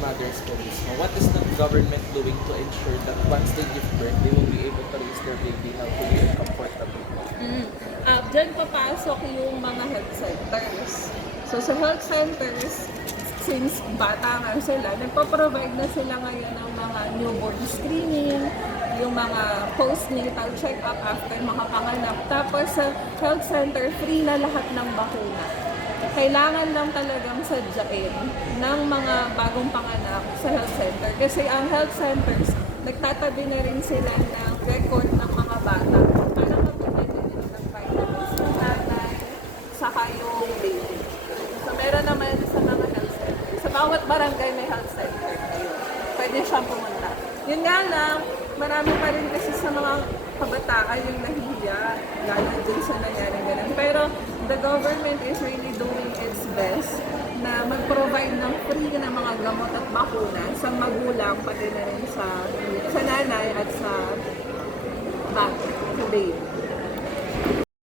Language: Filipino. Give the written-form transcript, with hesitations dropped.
mothers po mismo, what is the government doing to ensure that once they give birth, they will be able to raise their baby healthily and comfortably? Diyan papasok yung mga health centers. So sa health centers, since bata nga sila, nagpa-provide na sila ngayon ng mga newborn screening, yung mga postnatal check-up after makapanganak. Tapos sa health center, free na lahat ng bakuna. Kailangan lang talagang sadyain ng mga bagong panganak sa health center. Kasi ang health centers, nagtatabi na rin sila ng record ng mga bata para mapagdala nila ng vitamins ng nanay, saka yung baby. So meron naman sa mga health center. Sa bawat barangay may health center. Pwede siyang pumunta. Yun nga lang, marami pa rin kasi sa mga kabataan yung nahihiya, lalo din sa nangyari ganun. Pero the government is really doing its best na mag-provide ng free na mga gamot at bakuna sa magulang, pati na rin sa nanay at sa bata, sa baby.